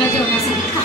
तुला जेवणासाठी खा.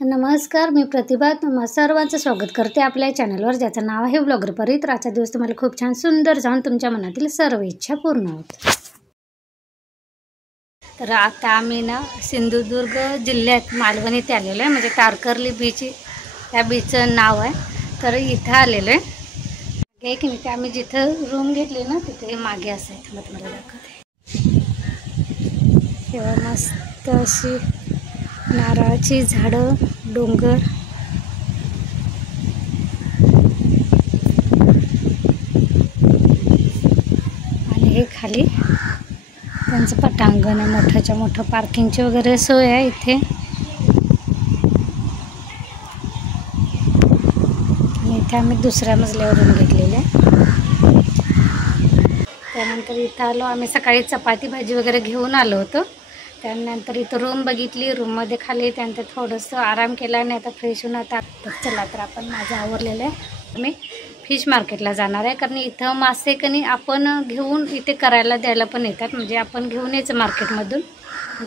नमस्कार, मी प्रतिभा. तुम्हा सर्वांचं स्वागत करते आपल्या चॅनलवर, ज्याचं नाव आहे ब्लॉगर परी. तर आजचा दिवस तुम्हाला खूप छान सुंदर जाऊन तुमच्या मनातील सर्व इच्छा पूर्ण होत. तर आता आम्ही ना सिंधुदुर्ग जिल्ह्यात मालवण इथे आलेलो आहे, म्हणजे तारकर्ली बीच या बीचचं नाव आहे. तर इथं आलेलो आहे एक मिनिट. आम्ही जिथं रूम घेतली ना तिथे मागे असं आहे, मग तुम्हाला दाखवते. तेव्हा मस्त अशी नारळाची झाडं, डोंगर आणि हे खाली त्यांचं पटांगण आहे, मोठ्याच्या मोठं पार्किंगची वगैरे सोय आहे इथे. आणि इथे आम्ही दुसऱ्या मजल्यावर रूम घेतलेले आहे. त्यानंतर इथं आलो आम्ही. सकाळी चपाती भाजी वगैरे घेऊन आलो होतो. त्यानंतर इथं रूम बघितली, रूममध्ये खाली. त्यानंतर थोडंसं आराम केला आणि आता फ्रेश होऊन आता चला तर आपण माझं आवरलेलं आहे. मी फिश मार्केटला जाणार आहे, कारण इथं मासे कणी आपण घेऊन इथे करायला द्यायला पण येतात. म्हणजे आपण घेऊन यायचं मार्केटमधून,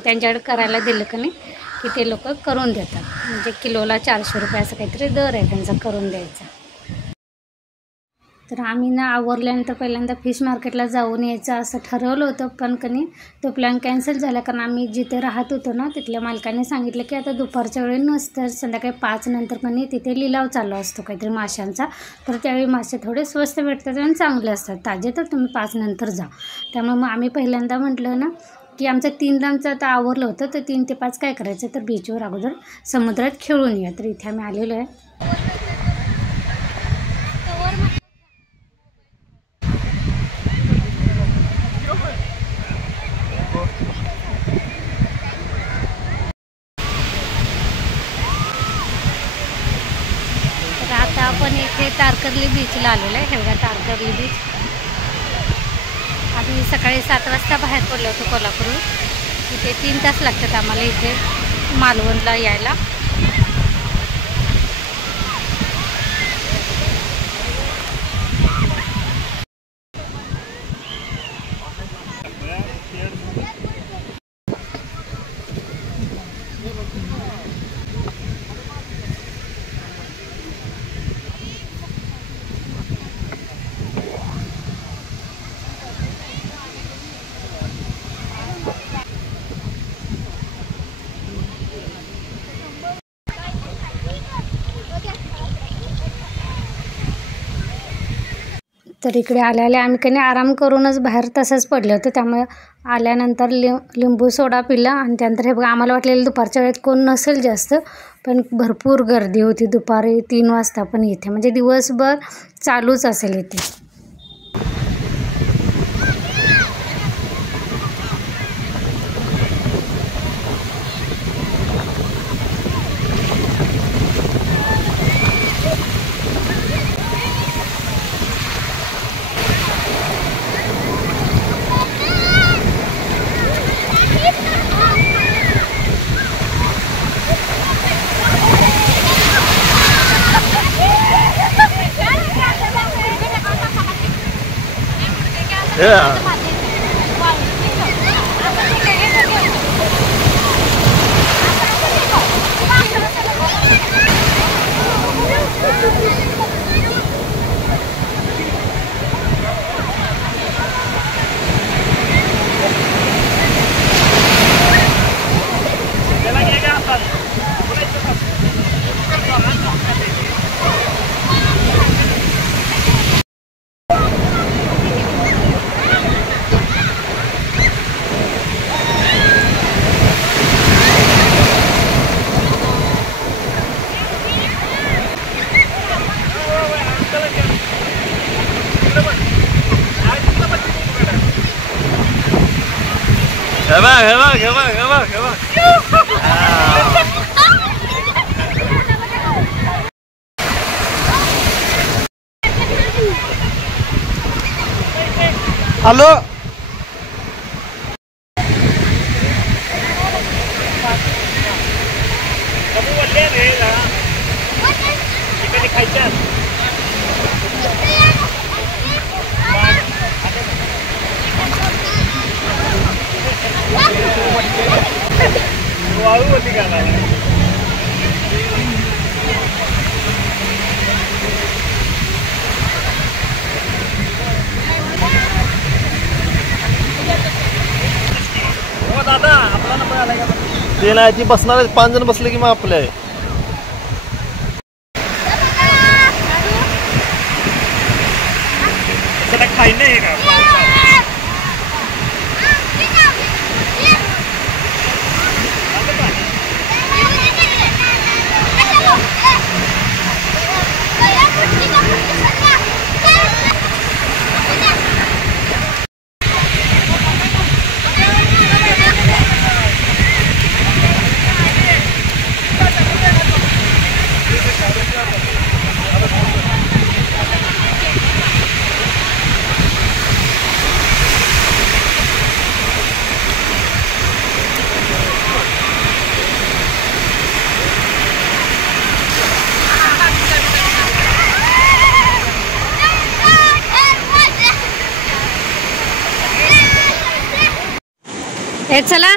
त्यांच्याकडे करायला दिलं कणी की ते लोक करून देतात. म्हणजे किलोला 400 रुपये असं काहीतरी दर आहे त्यांचा करून द्यायचा. तर आम्ही ना आवरल्यानंतर पहिल्यांदा फिश मार्केटला जाऊन यायचं असं ठरवलं होतं, पण कणी तो प्लॅन कॅन्सल झाला. कारण आम्ही जिथे राहत होतो ना तिथल्या मालकाने सांगितलं की आता दुपारच्या वेळी नसतं, संध्याकाळी 5 नंतर कणी तिथे लिलाव चालू असतो काहीतरी माशांचा. तर त्यावेळी मासे थोडे स्वस्त भेटतात आणि चांगले असतात ताजे, तर तुम्ही 5 नंतर जा. त्यामुळे मग आम्ही पहिल्यांदा म्हटलं ना की आमचं 3 आमचं आता आवरलं होतं, तर 3 ते 5 काय करायचं, तर बीचवर अगोदर समुद्रात खेळून या. तर इथे आम्ही आलेलो आहे. आता आपण इथे तारकर्ली बीचला आलेलो आहे. हे बघा तारकर्ली बीच. आम्ही सकाळी 7 वाजता बाहेर पडलो होतो कोल्हापूरहून. इथे 3 तास लागतात आम्हाला इथे मालवणला यायला. तर इकडे आल्या आम्ही काही आराम करूनच बाहेर तसंच पडलं होतं. त्यामुळे आल्यानंतर लिंबू सोडा पिला. आणि त्यानंतर हे बघा, आम्हाला वाटलेलं दुपारच्या वेळेत कोण नसेल जास्त, पण भरपूर गर्दी होती दुपारी 3 वाजता पण इथे. म्हणजे दिवसभर चालूच असेल इथे. Yeah. Come Halo. Kamu boleh deh lah. Ikan dikaitkan. Ada ते नाही ती बसणार 5 जण बसले की मग आपले आहे. खाई नाही का हे चला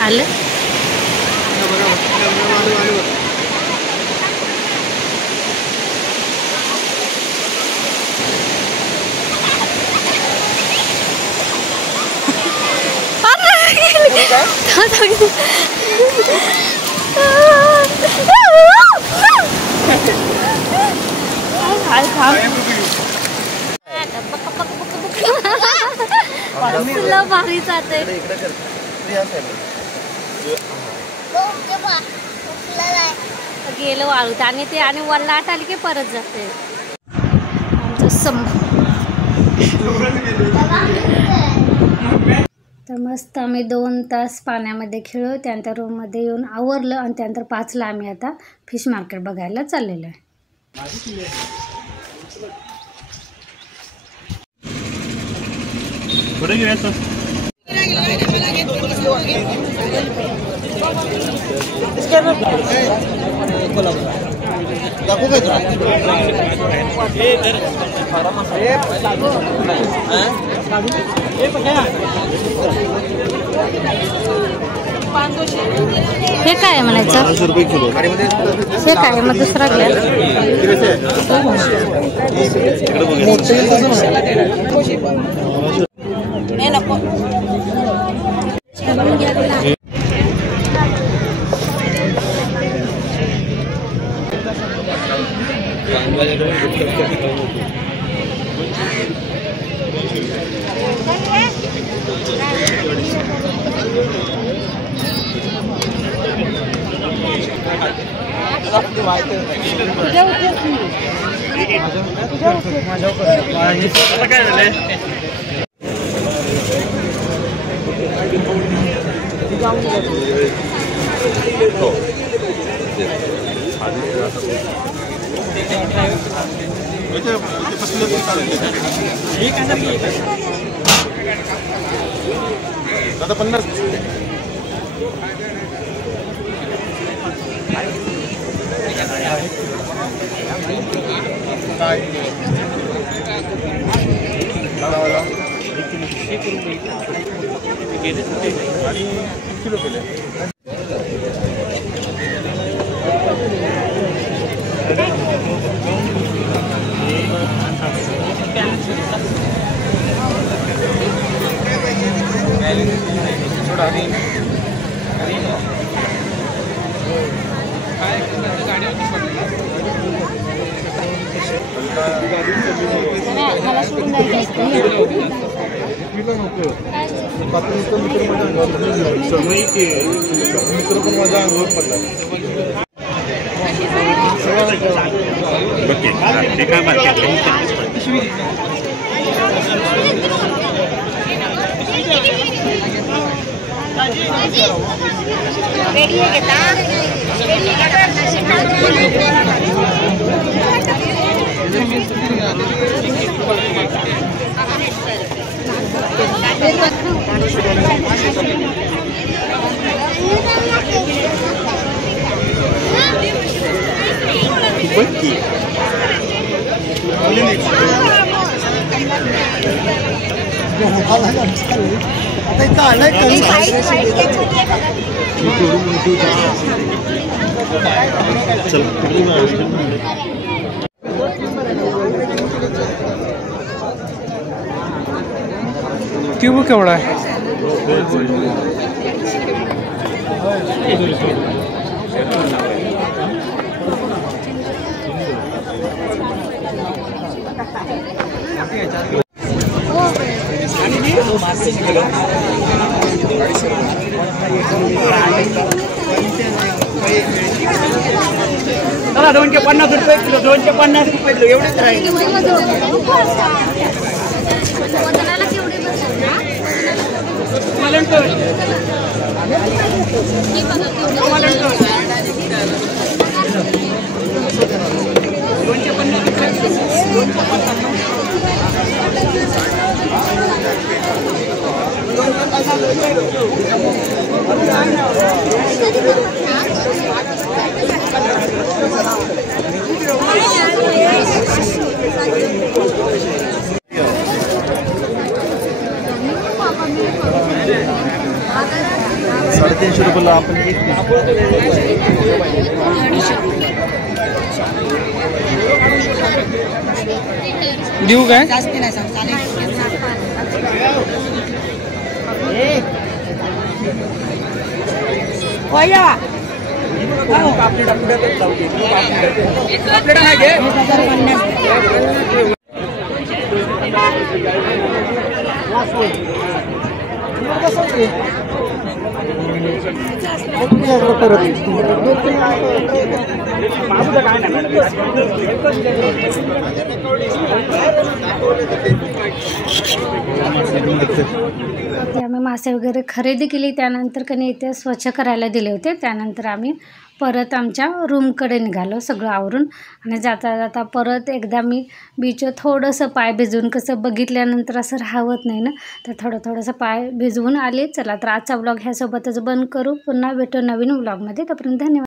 आलं. भारी जाते गेलं वाळूत आणि ते आणि वल्लाट आली की परत जाते. तर मस्त आम्ही 2 तास पाण्यामध्ये खेळलो. त्यानंतर रूममध्ये येऊन आवरलं आणि त्यानंतर 5ला आम्ही आता फिश मार्केट बघायला चाललेलो आहे. पुढे घ्यायचं हे काय म्हणायचं? 1200 रुपये किलो. हे काय मग दुसरा घ्या. काय झालंय आता 50 किलो केले. Ready, क्यूब केवढा आहे? चला 250 रुपये किलो, 250 रुपये किलो एवढेच राहील. ₹350 आपण देऊ काय? आम्ही मासे वगैरे खरेदी केली, त्यानंतर कधी इथे स्वच्छ करायला दिले होते. त्यानंतर आम्ही परत आमच्या रूमकडे निघालो सगळं आवरून. आणि जाता जाता परत एकदा मी बीचवर थोडंसं पाय भिजवून, कसं बघितल्यानंतर असं राहत नाही ना, तर थोडंसं पाय भिजवून आले. चला तर आजचा ब्लॉग ह्यासोबतच बंद करू. पुन्हा भेटू नवीन ब्लॉगमध्ये. तोपर्यंत धन्यवाद.